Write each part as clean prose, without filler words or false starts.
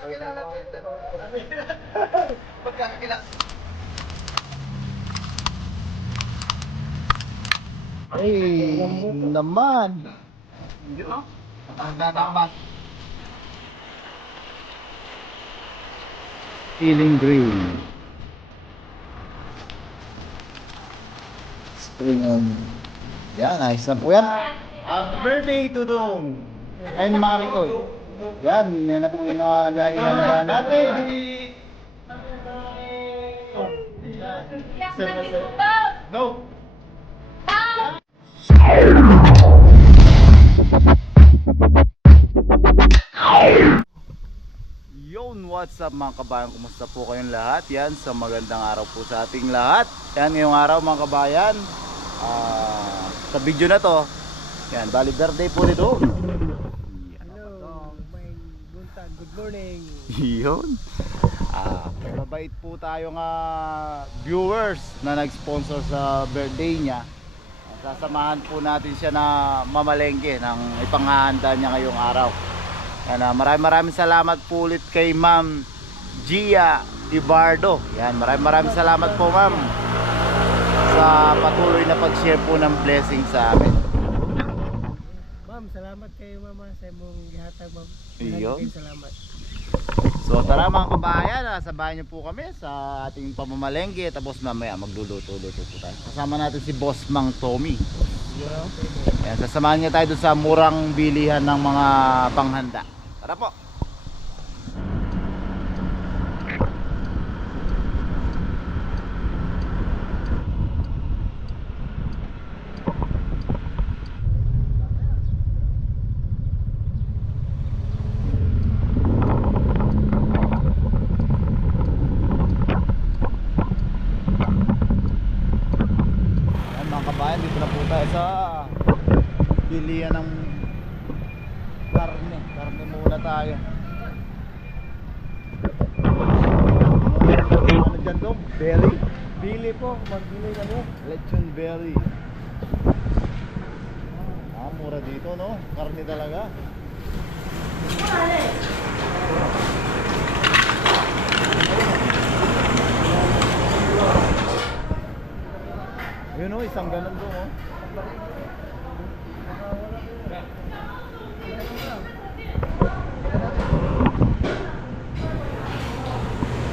Ay, naman. Feeling green. Yan, ayos na po yan. Happy birthday, Tudong! And Marikoy. Yan, yan na po yung nakagahingan natin. No! Yon, what's up mga kabayan? Kumusta po kayong lahat? Yan, sa magandang araw po sa ating lahat. Yan, ngayong araw mga kabayan, sa video na to, yan, bali birthday po nito. Hello, may buntag. Good morning. Yun. Mabait po tayo nga viewers na nag-sponsor sa birthday niya. Sasamahan po natin siya na mamalengke ng ipanghahanda niya ngayong araw. Yan, maraming salamat po ulit kay Ma'am Gia Ibardo. Yan, maraming salamat po ma'am sa patuloy na pag-share po ng blessing sa amin. Ma'am, salamat kayo mama sa imong gihatag ma'am. Iyon. Salamat. So tara mga kabayan, sabayan niyo po kami sa ating pamamalengke. Tapos mamaya magluluto-luto po tayo. Kasama natin si Boss Mang Tommy. Yan, sasamahan niya tayo doon sa murang bilihan ng mga panghanda. Tara po. Dito na po tayo sa bilihan ng karne muna tayo. Ano dyan to? Berry? Bili po, magbili kami. Lechon berry. Mura dito no? Karne talaga. Yun o, isang ganun doon o.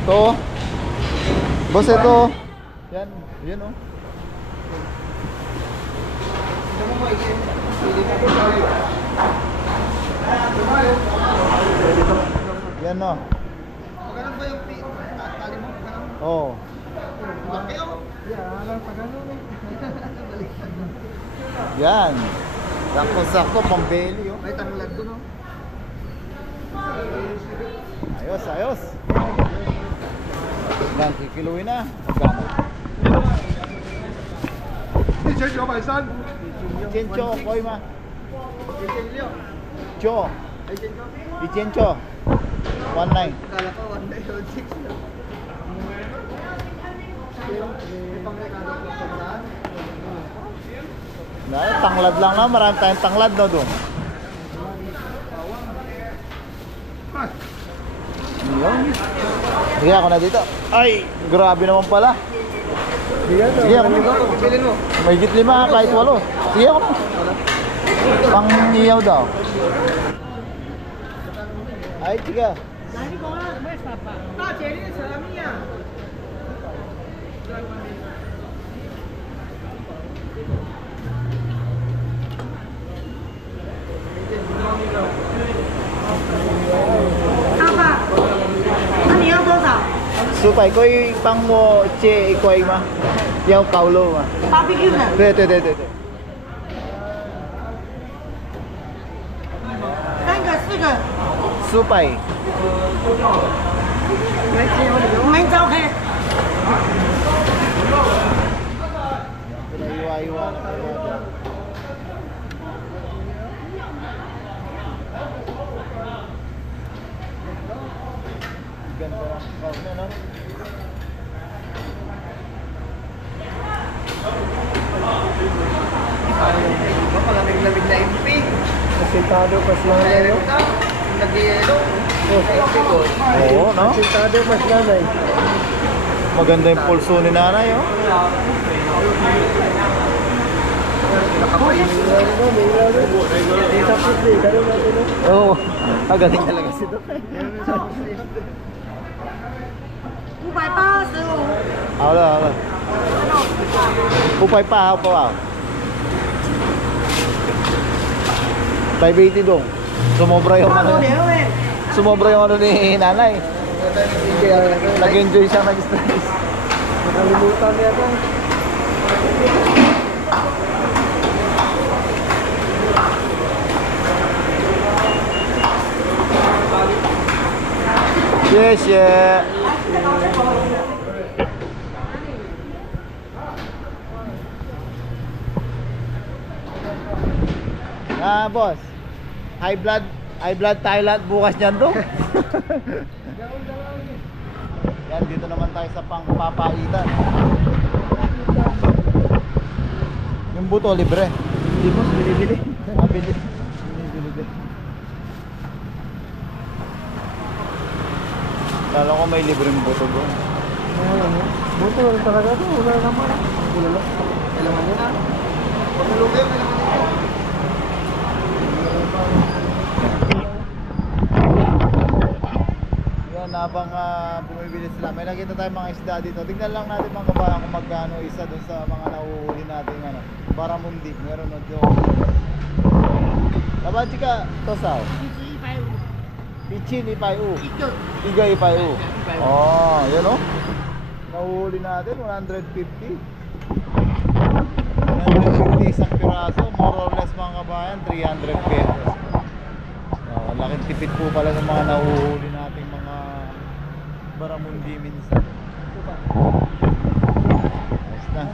Ito. Boss, ito. Yan, yun o. Yan o. Magkano ba yung tali mo? Oo. Laki o? Yeah, alam pa gano'n eh. Yan. Sakto-sakto pang belly oh. May tanglad doon o. Ayos, ayos. Yan, kikiluin na. Magkano? Chencho, Paisan. Ichencho, koy ma. Chencho. Cho. Ay, Chencho. Ichencho. 1.9. Kala ko 1.6 lang. Tanglad lang na, marami tayong tanglad no doon. Yun. Sige ako na dito. Ay, grabe naman pala. Sige ako na. Bilhin mo. May higit 5 kahit 8. Sige ako na. Pang iyaw daw. Ay, tiga. Supay, koy pang mo che ikoy ma. Yaw kaulo ma. Barbecue 的，对对对对对。三个四个，Supay. 我们招开。 Pinaiwa-iwa na kayo. Ganda ng karne, no? Malamig-lamig na MP. Kasitado pa siya ngayon. Nag-yelo. Oo, no? Sintado mas nanay. Maganda yung pulso ni nanay, oh. Oo. Galing talaga si Doc. 580 好了好了，580好不好？580 dong. Sumobra yung ano. Sumobra yung ano ni nanay. Nag-enjoy siya, nag-stress. Nakalimutan niya ito. Yes, yeah. Boss. High blood tayo lahat bukas niyan do. Yan, dito naman tayo sa pangpapaitan. Yung buto libre. Hindi boss, binibili. Mabili. Binibili. Kala ko may libreng buto doon. Buto rin talaga ito. Wala naman. Wala lang. Kailangan nyo na. Huwag nalugay. Kailangan nyo. Yan, habang bumibili sila, may nakita tayong mga isda dito. Tignan lang natin mga kabayan kung magkano isa doon sa mga nauhuli natin. Ano, baramundi, meron na doon. Laban chika, tosaw. Pichin ipayu. Iga ipayu. Oh, yan oh. Nauhuli natin 150. 150 isang piraso, more or less mga kabayan, 300 pesos. Laking tipid po pala ng mga nauhuli nating mga baramundi minsan. Ayos na.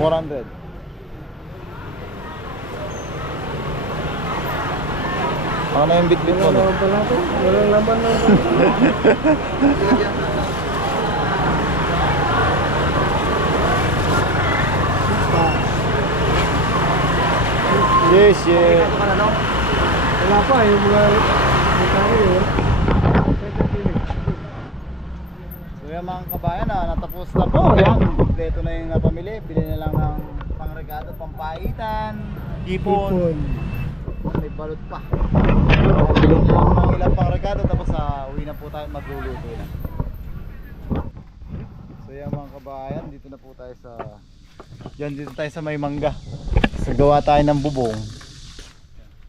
$400. Ano na yung bit-bit mo? Wala naman pala ito. Walang laman na ito. Yes, yeah. Wala pa yung mga mukari yun. So yan mga kabayan, natapos na po. Yan, kompleto na yung napamili. Bili na lang ng pangregado, pampaitan, hipon. May balot pa. Bili na lang ng ilang pangregado, tapos uwi na po tayo, magluluto na. So yan mga kabayan, dito na po tayo sa dito tayo sa may mangga. So gawa tayo ng bubong.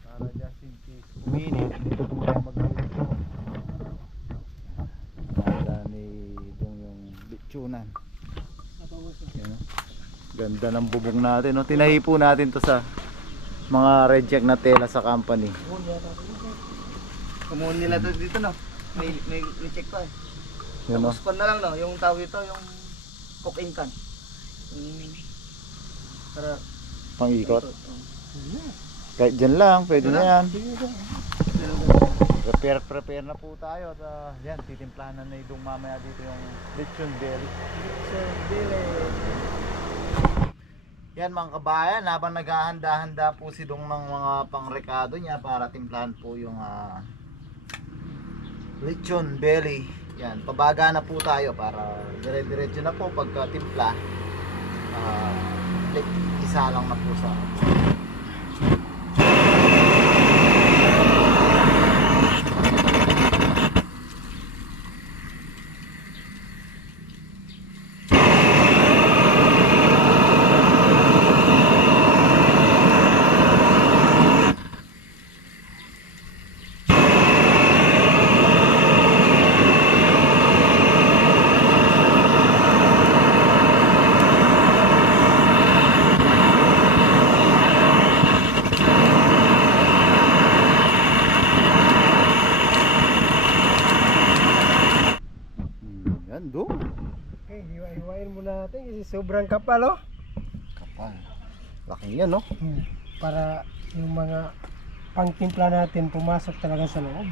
Para just in case uminit, dito po tayo magluluto. Nasa ni itong yung bitsunan. Yan, no? Ganda ng bubong natin, no? Tinahipo natin to sa mga reject na tela sa company. Kumuha nila to dito no. May check pa eh. Yan, no? Tapos pan na lang no, yung tawag ito, yung cook-in can. Para Pang-ikot. Kahit dyan lang, pwede na yan. Prepare na po tayo. At yan, titimplahan na idong mamaya dito yung lechon belly. Yan mga kabayan, habang naghahanda-handa po si Dong ng mga pangrekado niya para timplahan po yung lechon belly. Yan, pabaga na po tayo para dire-diretso na po pagka timpla. Isa lang na po sa Dong. Okay, hiwa-hiwain muna natin kasi sobrang kapal oh. Kapal. Laki yan, no? Para yung mga pangtimpla natin pumasok talaga sa loob.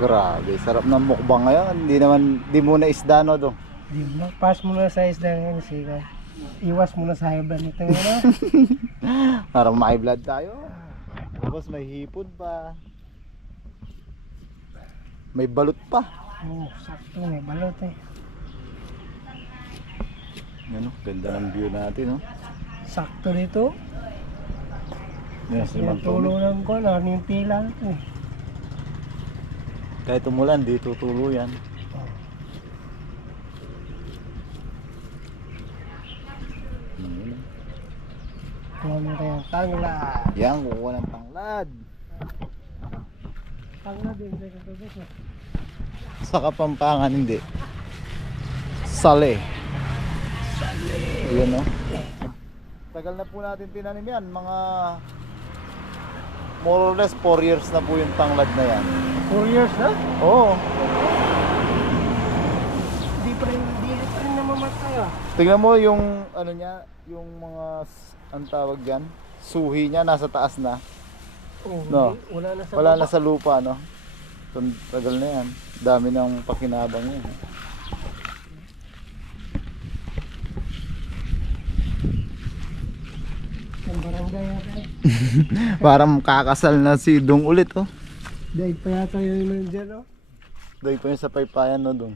Grabe, sarap ng mukbang ngayon. Di muna isda, no, Dong? Di mo na, pass mo na sa isda ngayon kasi Iwas muna sa high blood nito ngayon ah. Para may blood tayo. Tapos may hipon pa. May balot pa. Oo, sakto may balot eh. Ano, ganda ng view natin, no? Sakto dito. Yes, Yung tulungan ko na yung pila ito eh. Kahit umulan, di tutulo yan. Kuha mo tayo tanglad. Yan, kukuha ng tanglad. Tanglad din sa katubos eh. Sa Kapampangan, hindi. Sale. Yun, no? Tagal na po natin tinanim yan. Mga more or less 4 years na po yung tanglad na yan. 4 years na? Oo. Di pa rin namamatay ah. Tingnan mo yung ano niya, yung mga ang tawag diyan, suhi niya nasa taas na. Oo, No. wala Wala na na sa sa lupa, no. Tagal na yan. Dami ng pakinabang yan. Ang barangay yata eh. Parang kakasal na si Dong ulit, oh. Dahil pa yata yun nandiyan oh. Dahil pa yun sa paypayan, no, Dong.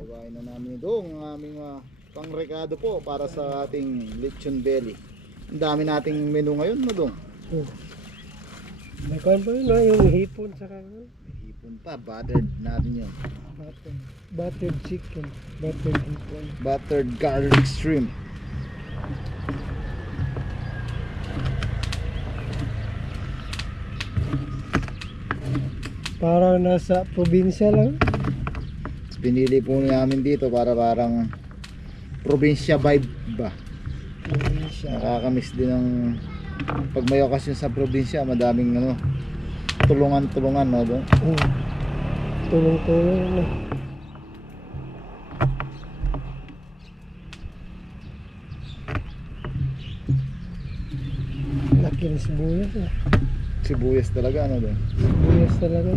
Wawain na namin, Dong, ang aming pangrekado po para sa ating lechon belly. Ang dami nating menu ngayon, no, Dong. Oh. May kuhan pa yun ah, yung hipon sa kanan. Hipon pa, buttered natin yun. Buttered chicken, buttered hipon. Buttered garlic shrimp. Parang nasa probinsya lang. Pinili po namin dito para parang probinsya vibe ba. Probinsya. Nakakamiss din ng pag may okasyon sa probinsya, madaming ano, tulungan-tulungan, no, Dong. Tulong-tulong na. Laki ng sibuyas eh. Sibuyas talaga, ano, Dong. Sibuyas talaga.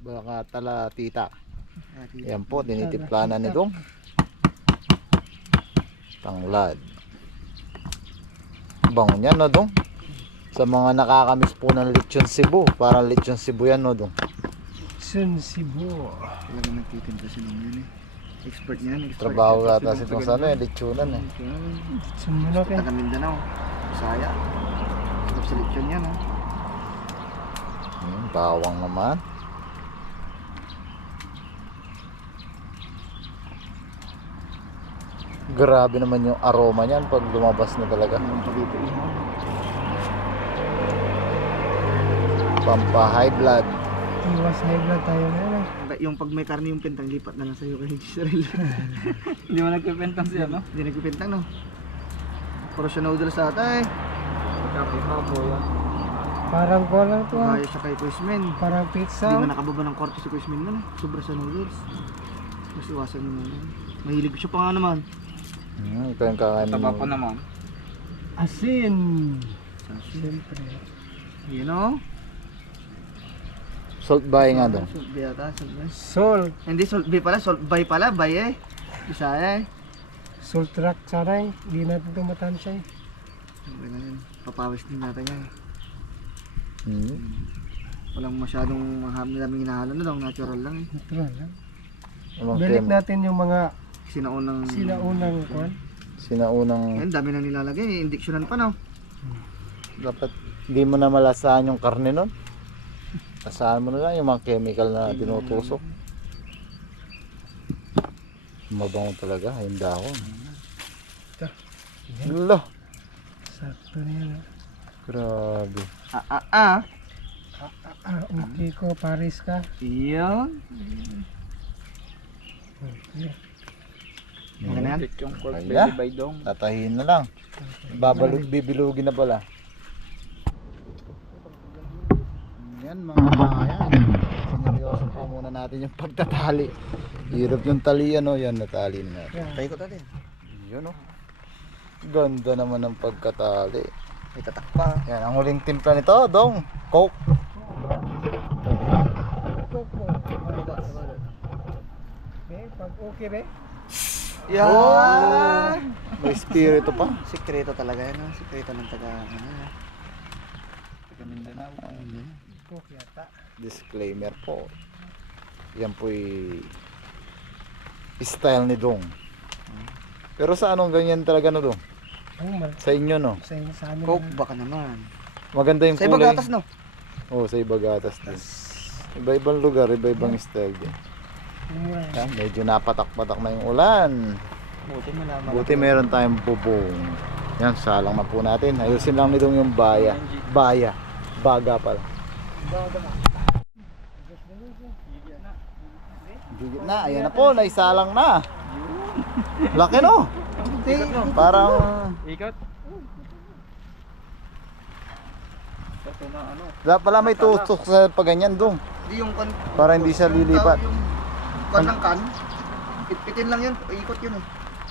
Baka tala tita. Yan po, tinitiplanan ni Dong. Tanglad. Bango niyan, no, Dong. Sa mga nakakamiss po ng lechon Cebu, parang lechon Cebu yan, no, Dong. Sun Cebu. Talaga nagtitinda si Nung yun eh. Expert niyan. Trabaho yata si Dong sa ano, lechonan eh. Sumunok eh. Taga Mindanao. Bisaya. Sarap sa lechon yan oh. Bawang naman. Grabe naman yung aroma niyan pag lumabas na talaga. Yung pabibili mo. Pampa high blood. Iwas high blood tayo ngayon eh. Yung pag may karne yung pentang lipat na lang sa'yo kay Gisrael. Hindi mo nagpipentang siya, no? Hindi nagpipentang no. Puro siya noodles ata eh. Pagkakipabo yan. Parang ko lang to ah. Kaya siya kay Quizmen. Parang pizza. Hindi na nakababa ng korte si Quizmen man eh. Sobra sa noodles. Mas iwasan mo na. Mahilig siya pa nga naman. Ito yung kakain Taba po naman. Asin. Siyempre. Yun o. Salt bay nga daw. Salt bay ata. Salt bay. Salt. Hindi salt bay pala. Salt bay pala. Bay eh. Bisaya eh. Salt rock saray. Hindi natin ito matansya eh. Papawis din natin yan. Hmm. Walang masyadong maraming hinahalo na lang. Natural lang eh. Natural lang. Amang Balik tem. natin yung mga Sinaunang... sinaunang kwan. Sinaunang Ayun, dami nang nilalagay. Indiksyonan pa no. dapat hindi mo na malasahan yung karne nun. Asahan mo na lang yung mga chemical na tinutusok. Mabango talaga, yung dahon. Hala, Sakto na yan ah. grabe. Okay ko, Paris ka. Iyon. Maganda yan. Yung pork Ay, belly na. by dong. Tatahin na lang. Bibilugin na pala. Ayan mga kabayan. Sineryoso pa muna natin yung pagtatali. Hirap yung talian o. Yan natali na natin. Tayo ko tali. Yun o. Ganda naman ng pagkatali. May tatak pa. Yan ang huling timpla nito. Dong. Coke. Pag okay be. Yan. May espiritu pa. Sikreto talaga yan. Sikreto ng taga Mindanao. Okay yata. Disclaimer po. Yan po'y style ni Dong. Pero sa anong ganyan talaga no Dong? Sa inyo no? Sa amin. Coke baka naman. Maganda yung Sa ibang kulay. gatas no? Oo, sa Ibagatas din. Iba-ibang lugar, iba-ibang style din. Yan, medyo napatak-patak na yung ulan. Buti malaman. Buti meron tayong bubong. Yan, salang na po natin. Ayusin lang nitong yung baya. Baya. Baga pala. Gigit na. Ayan na po, naisalang na. Laki no? Parang Ikot. Ito na ano. dapat pala may tutok sa paganyan Dong. Hindi yung kan. Para hindi siya lilipat. Yung kan ng kan. Pitpitin lang yun. Ikot yun eh.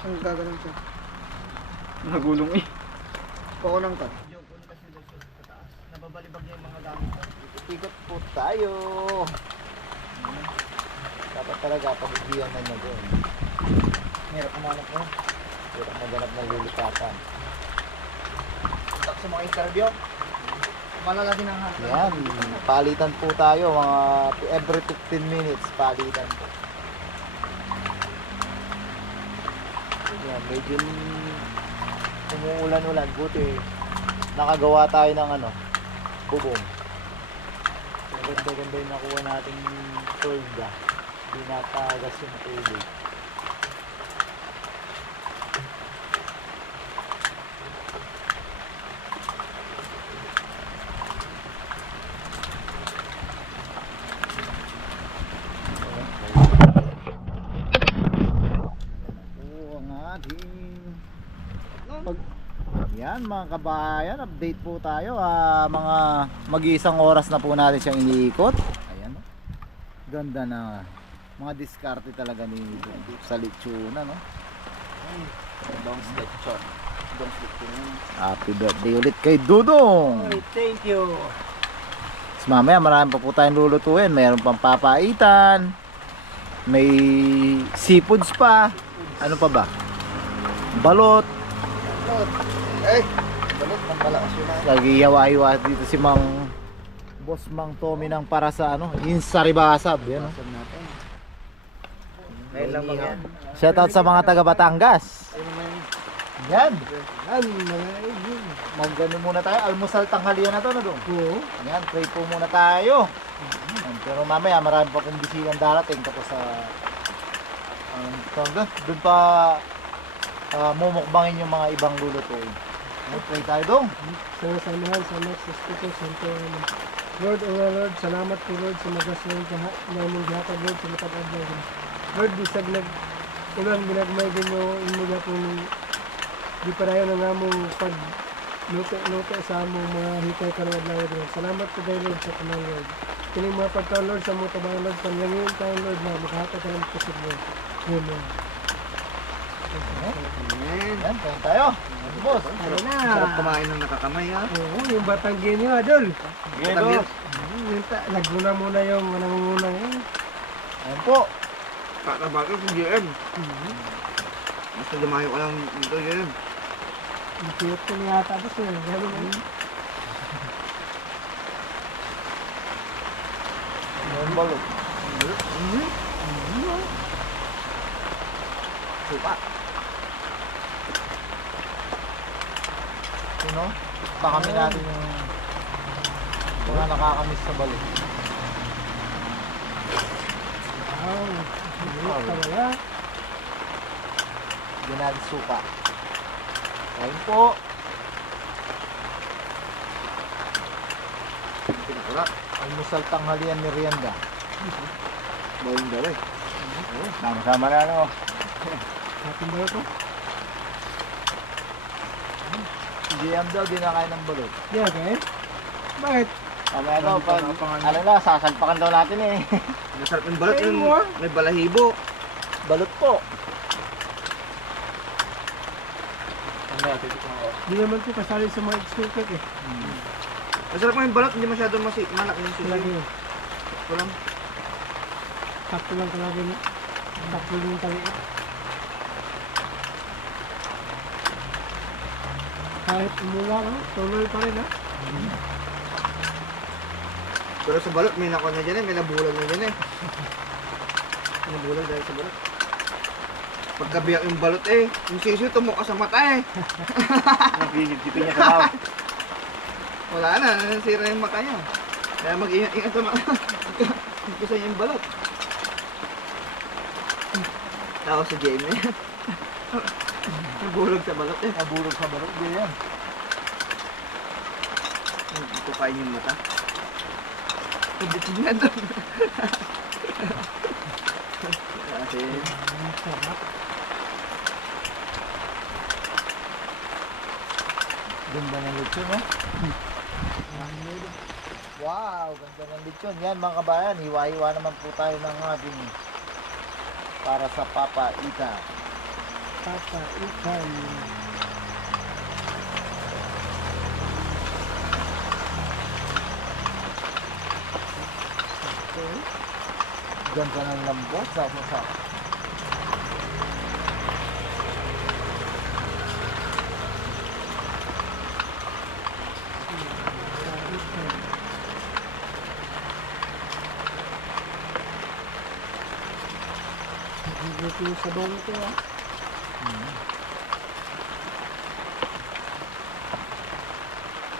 Ang gaganon siya. Nagulong eh. Pako ng kan. Ikot po tayo. Dapat talaga pag-ibihan na doon. Meron kumanap mo. Hirap maganap ng lilipatan. Puntak sa mga interview. Malala din ang hanap. Yan, palitan po tayo mga every 15 minutes palitan po. Yan, medyo umuulan-ulan, buti nakagawa tayo ng ano, bubong. Ganda-ganda yung nakuha nating tolda. Hindi natagas yung tubig. Yan mga kabayan, update po tayo. Mga mag-iisang oras na po natin siyang iniikot. Ayan, no? Ganda na. Mga diskarte talaga ni sa lechona, no? Dongs lechon. Dongs lechon. Happy birthday ulit kay Dudong. Thank you. So, mamaya marami pa po tayong lulutuin. Mayroon pang papaitan. May seafoods pa. Ano pa ba? Balot. Eh, balot ng malakas yun na. Nagiyawa-iwa dito si Boss Mang Tommy ng para sa ano, Insaribasab, yan. No? natin. Ngayon lang mga yan. Shoutout sa mga taga Batangas. Yan. Yan, mga idol. Magano muna tayo, almusal tanghalian na to na doon. Oo. Yan, pray po muna tayo. Yan, pero mamaya marami pa kong bisigang darating tapos sa doon pa mumukbangin yung mga ibang lulutuin. Pray tayo dong. Sa samahan sa next hospital center. Lord, O Lord, salamat po Lord sa magasyon namin gihatag Lord sa matag-adlaw. Lord, bisag ulan binagmay din mo imuga po di parayo na nga mong pag luto sa among mga hikay karong adlaw Lord. Salamat po kayo Lord sa kanang Lord. Kining mga pagkaon Lord sa mga tabang Lord, panlangin tayo Lord na maghatag ka ng kusog Lord. Amen. Yan, pray tayo. Boss. Sarap kumain ng nakakamay ha. Oo, yung batang genyo Adol. Gelo. Nagmuna muna yung nangungunang Ayan po. Kakabaka sa GM. Basta lumayo ka lang dito GM. Cute ko niya tapos yun. Gano'n Ayan balot. Supa. Sino? Pakami natin yung mga nakakamiss sa balot. Wow. Talaga. Bigyan natin suka. Kain po. Wala. Almusal tanghalian merienda. Bawang daw eh. Sama-sama na no. Atin ba ito? Si JM daw di nakain ng balot. Yeah, okay. Bakit? Mamaya daw, pag ano na, sasalpakan daw natin eh. Masarap yung balot yun. May balahibo. Balot po. Ano natin ito ko. Hindi naman po kasali sa mga extruder eh. Masarap yung balot, hindi masyado malak yung Lagi sili. yun. Walang Sakto lang talaga niya. Sakto yung taliit. Kahit umuwa lang, tuloy pa rin ha. Pero sa balot, may nakon na dyan eh. May nabulag na dyan eh. May nabulag dahil sa balot. Pagkabiyak yung balot eh. Yung sisiyo tumuka sa mata eh. Nagsisipsipin niya sa mouth. Wala na, nasira yung mata niya. Kaya mag-ingat-ingat sa mata. Gusto niya yung balot. Tao sa Jamie. Nabulog sa balot eh. Nabulog sa balot, di yan. Kukain yung mata. Tignan doon. Kasi Ganda ng lechon, no? Wow, ganda ng lechon. Yan mga kabayan, hiwa-hiwa naman po tayo ng ating para sa papaita. Papaitan. Ganda ng lambot, sa. Ito yung sabaw nito ha.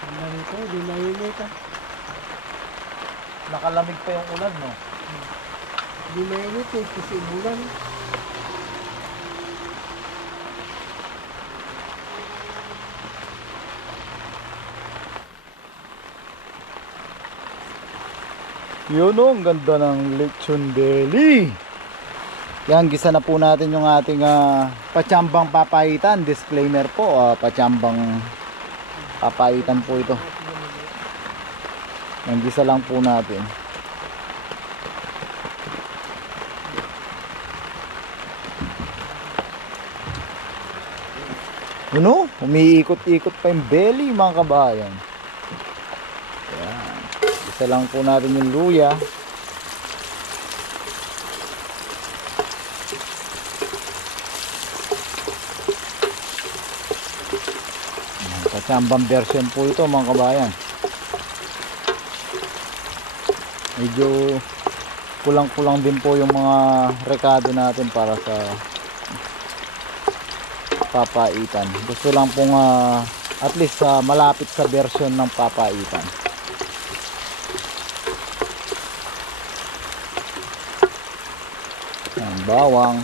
Ang dami ko, di mainit ha. Nakalamig pa yung ulan, no? Di mainit eh, kasi bulan. Yun o, ang ganda ng lechon belly. Yan, gisa na po natin yung ating patsambang papaitan. Disclaimer po, patsambang papaitan po ito. Yan, gisa lang po natin. Yun o, umiikot-ikot pa yung belly mga kabayan. Yan, gisa lang po natin yung luya. Patsambang version po ito mga kabayan. Medyo kulang-kulang din po yung mga rekado natin para sa papaitan. Gusto lang pong at least malapit sa version ng papaitan. Yan, bawang.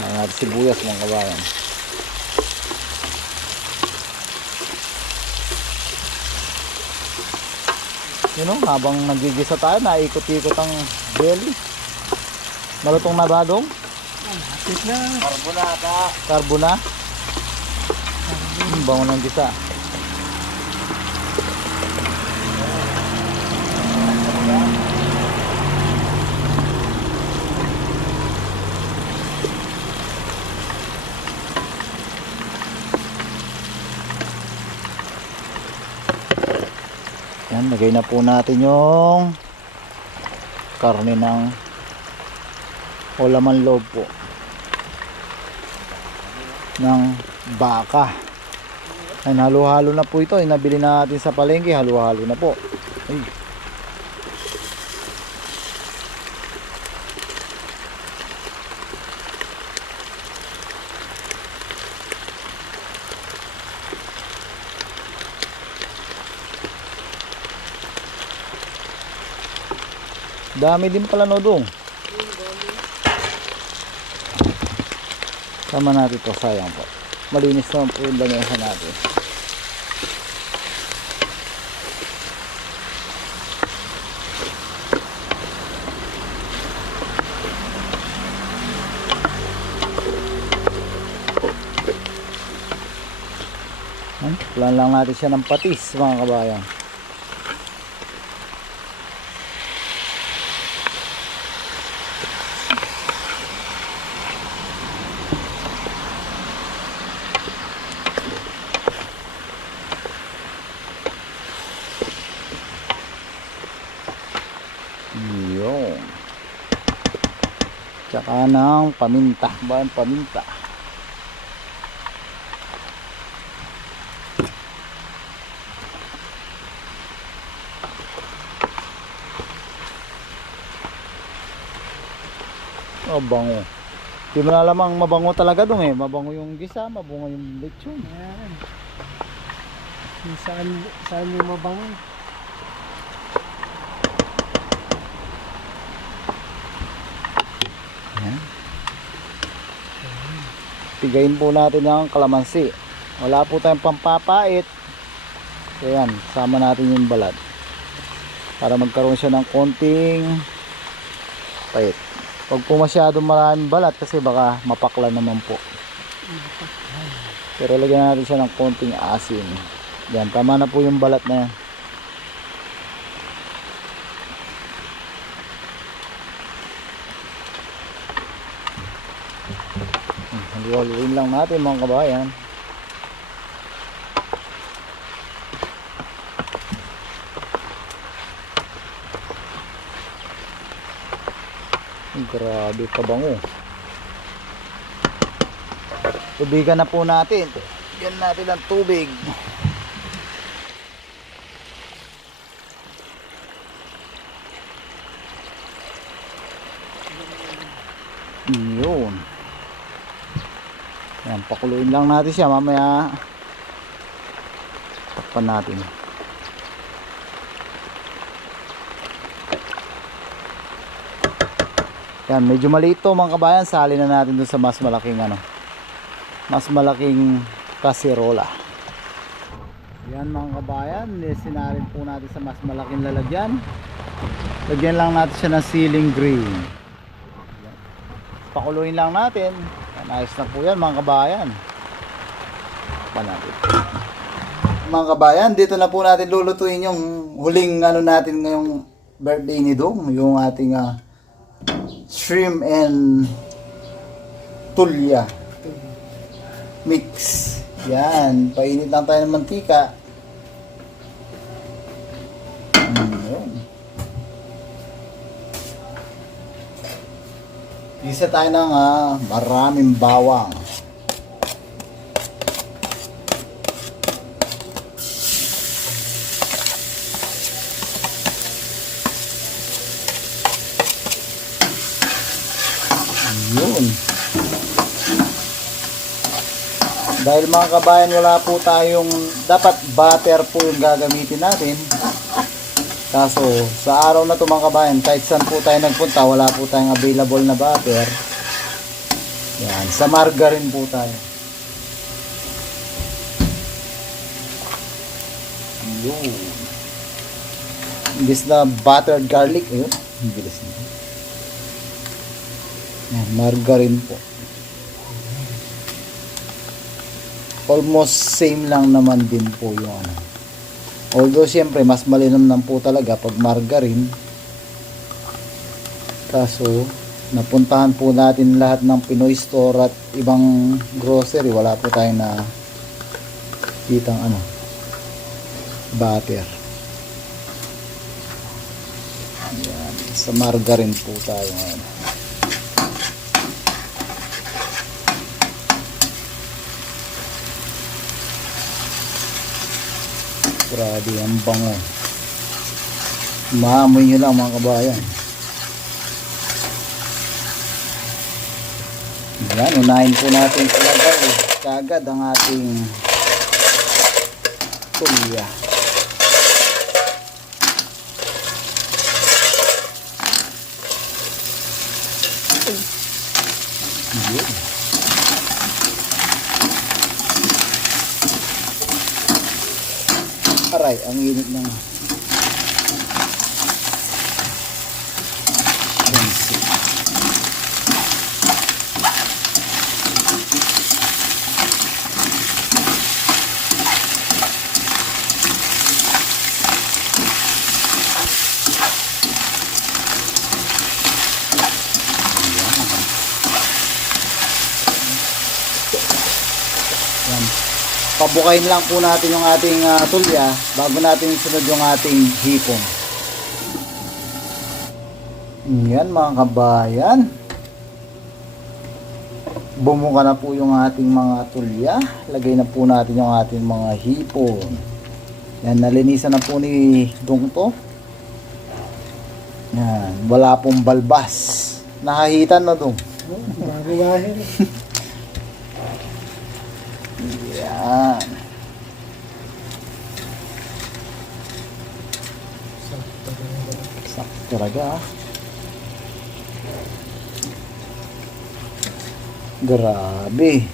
Saan natin sibuyas mga kabayan. You know, habang nagigisa tayo, naikot-ikot ang belly. Malutong na ba dong? Hapit na. Karbo na? Bango ng gisa. Yan, lagay na po natin yung karne ng o laman loob po ng baka. Ay, halo-halo na po ito. Nabili natin sa palengke, halo-halo na po. Ay. Dami din pala no dong. Tama natin ito, sayang po. Malinis naman po yung lamesa natin. Timplan lang natin siya ng patis mga kabayan. Yun. Tsaka ng paminta. Bahan paminta. Oh, bango. Di mo na lamang mabango talaga dun eh. Mabango yung gisa, mabango yung lechon. Ayan. Kung saan yung mabango. Ayan. Tigayin po natin ang kalamansi. Wala po tayong pampapait. So yan, sama natin yung balat. Para magkaroon siya ng konting pait. Huwag po masyadong maraming balat kasi baka mapakla naman po. Pero lagyan natin siya ng konting asin. Yan, tama na po yung balat na yan. Haluin lang natin mga kabayan. Grabe kabango. Tubigan na po natin. Yan natin ang tubig. Yun. Yan, pakuluin lang natin siya. Mamaya takpan natin. Yan, medyo maliit to mga kabayan. Sali na natin dun sa mas malaking mas malaking kasirola. Yan mga kabayan, sinalin po natin sa mas malaking lalagyan. Lagyan lang natin siya ng ceiling green. Pakuluin lang natin. Ayos na po yan mga kabayan. Pa natin. Mga kabayan, dito na po natin lulutuin yung huling natin ngayong birthday ni Dong, yung ating shrimp and tulya mix. Yan, painit lang tayo ng mantika. Yun. Isa tayo ng maraming bawang. Yun. Dahil mga kabayan, wala po tayong, dapat butter po yung gagamitin natin. Kaso sa araw na ito mga kabayan, kahit saan po tayo nagpunta, wala po tayong available na butter. Yan, sa margarine po tayo. Yun. Imbis na buttered garlic, ayun, bilis na. Yan, margarine po. Almost same lang naman din po yung although siyempre mas malinamnam po talaga pag margarine. Kaso napuntahan po natin lahat ng Pinoy store at ibang grocery, wala po tayong na kitang butter. Yan, sa margarine po tayo ngayon. Grabe, ang bango. Maamoy nyo lang mga kabayan. Yan, unahin po natin talaga kagad ang ating tulya. Yun. Aray, ang init ng pansi. pabukayin lang po natin yung ating tulya bago natin sunod yung ating hipon. Yan mga kabayan. Bumuka na po yung ating mga tulya. Lagay na po natin yung ating mga hipon. Yan, nalinisan na po ni Dong to. Yan, wala pong balbas. Nakahitan na Dong. Bago bahir. Yan. Sakto talaga ah. Grabe.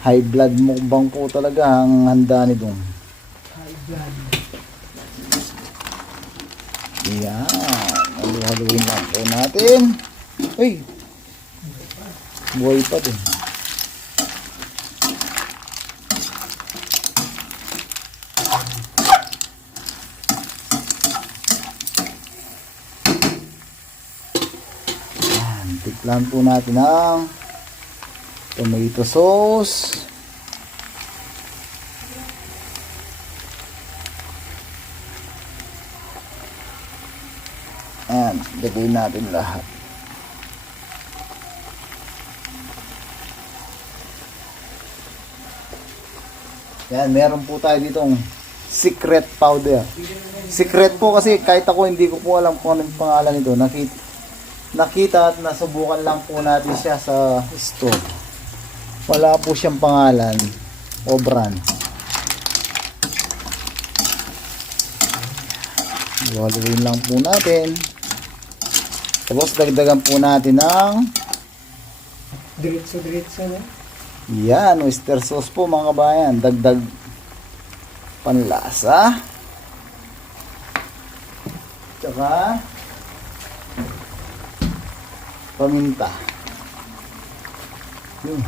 High blood mukbang po talaga ang handa ni Dong. High blood. Yan. Halu-haluin lang po natin. Uy. Buhay pa din. Yan. Tiklan po natin ang tomato sauce. Ayan, lagay natin lahat. Yan, meron po tayo ditong secret powder. Secret po kasi kahit ako hindi ko po alam kung anong pangalan nito. Nakita at nasubukan lang po natin siya sa store. Wala po siyang pangalan o brand. Haluin lang po natin. Tapos dagdagan po natin ng Diretso na. yan, oyster sauce po mga kabayan. Dagdag panlasa. Tsaka paminta. Yun.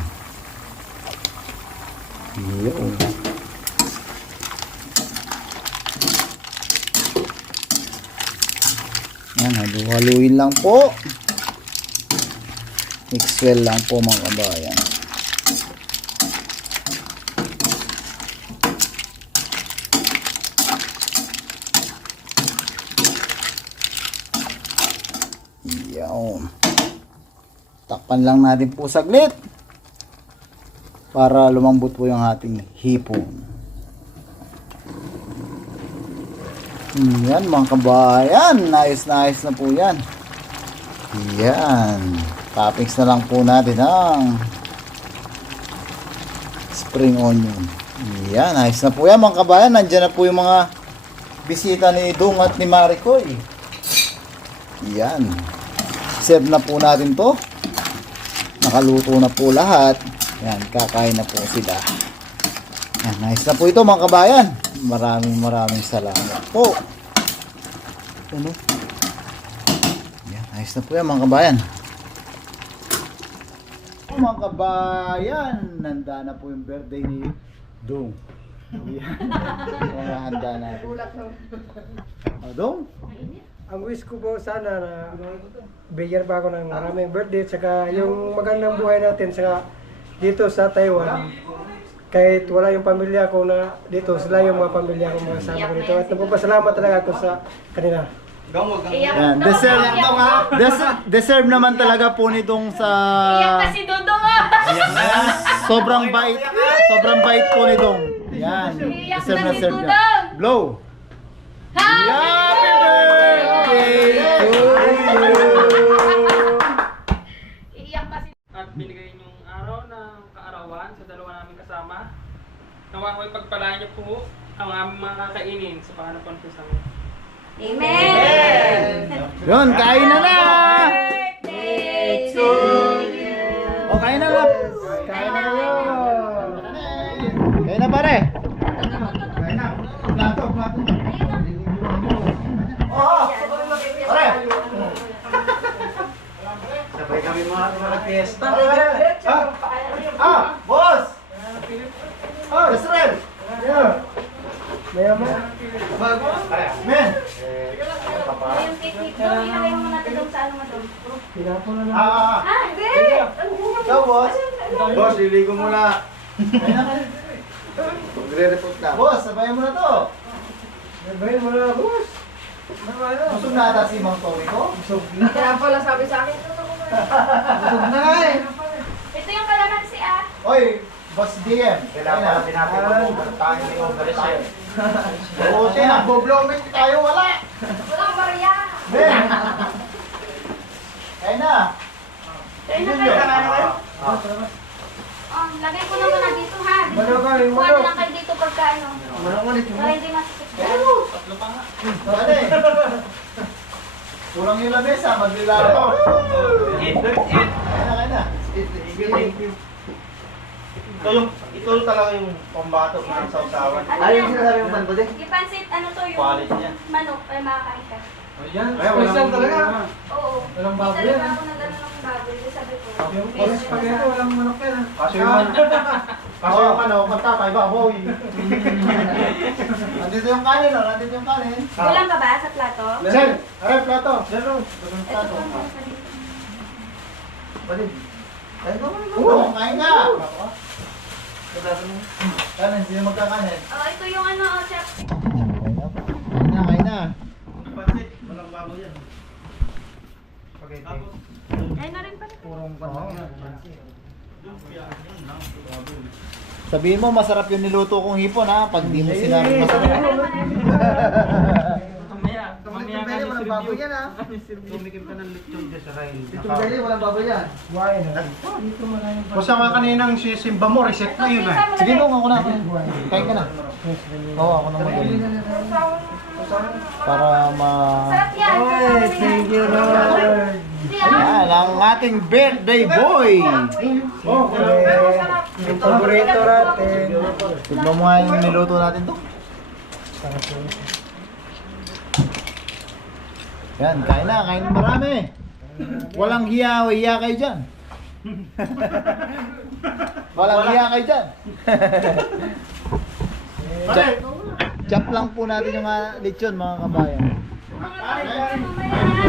Yun. Yan, haluin lang po. Mix well lang po mga kabayan. Yan. Takpan lang natin po saglit para lumambot po yung ating hipon. Yan mga kabayan, nice na po yan. Yan, toppings na lang po natin ang spring onion. Yan, nice na po yan mga kabayan. Nandyan na po yung mga bisita ni Dong at ni Maricoy. Yan, serve na po natin to. Nakaluto na po lahat. Yan, kakain na po sila. Yan, nice na po ito mga kabayan. Maraming salamat po. Ano? Yan, nice na po yan mga kabayan. Mga kabayan, nanda na po yung birthday ni Dong. Yan. Mga handa natin. Dong? Ang wish ko po sana na bigyan pa ako ng maraming birthday saka yung magandang buhay natin saka dito sa Taiwan. Kahit wala yung pamilya ko na dito, sila yung mga pamilya ko mga kasama ko dito. At nagpapasalamat talaga ako sa kanila. Yan, deserve naman talaga po nitong sa Iyak na si Dodong ah! sobrang bait po nitong. Yan, Iyak deserve na na si serve niya. Dodong! Blow! Happy birthday to you! Iyak na si At binigay niyong araw ng kaarawan sa dalawa namin kasama. Nawa ko pagpalaan niyo po ang aming mga kakainin sa panganapan po sa amin. Amen! Yun, kain na na! Birthday to you! O, kain na na! Kaya na kayo! Kain na pare! Sabay kami mga fiesta. Boss! Israel! Mayaman. Men! Yung technique doon, ilagay mo natin doon sa ano mo doon. Pinapon na lang. Ah, hindi! Ikaw, boss? Boss, liligo muna. Nagre-report na. Boss, sabayan mo na to. Sabayin mo na, boss. Ano? Busog na ata si Mang Tomy ko. Kaya pala sabi sa akin, Busog na nga eh. ito yung kalamansi ah. Oy, Boss DM. Kailangan natin natin mag-overtime, may overtime. Oo, siya, nagbo-blow-make tayo, wala. Walang barya. Ben! Kaya na. Kaya na Yun, kayo. yun. Lagay ko naman na dito ha. Manok ka, yung Kuha manok. na lang kayo dito pagka ano. Manok ulit. Para hindi masakit. Tatlo pa nga. Ano eh? Kulang yung lamesa, maglilaro. Kaya na. Thank you. Ito talaga yung pambato ng sausawan. Ano Ay, yan? yung sinasabi mo ba ba? Ipansit, ano to yung Quality niya. manok ay makakain ka. Ayan, Ay, walang- special talaga. Oo. Walang Minsan baboy yan, naman ako nag-ano ng baboy. Sabi ko. Yung may police spaghetti, walang manok yan. Kaso yung ano, magtatay ba? Boy. Nandito yung kanin, oh. Nandito yung kanin. Kulang ka ba sa plato? Sir, aray, plato. Ito po ang sa dito. Oo, kain ka. Kanin, sino magkakanin? Oh, ito yung ano, oh, chef. Kain na, kain na. Walang baboy yan. Ay na rin pala. Sabihin mo, masarap yung niluto kong hipon, ha? Pag di mo sinabi masarap. Mamaya ka Walang baboy yan ha. Tumikim ka ng lechon dyan sa kain. Lechon belly, walang baboy yan. Why na? Dito mo na yung Basta nga kaninang sisimba mo, reset na yun eh. Sige, nung ako na. Kain ka na. Oo, ako na magaling. Para ma... Sarap yan. Oy, thank you, Lord. Yan, ang ating birthday boy. Yung paborito natin. Tignan mo nga yung niluto natin to. Yan, kain na, kain marami. Walang hiya kayo dyan. Walang hiya kayo dyan. Chop lang po natin yung lechon mga kabayan. Mamaya.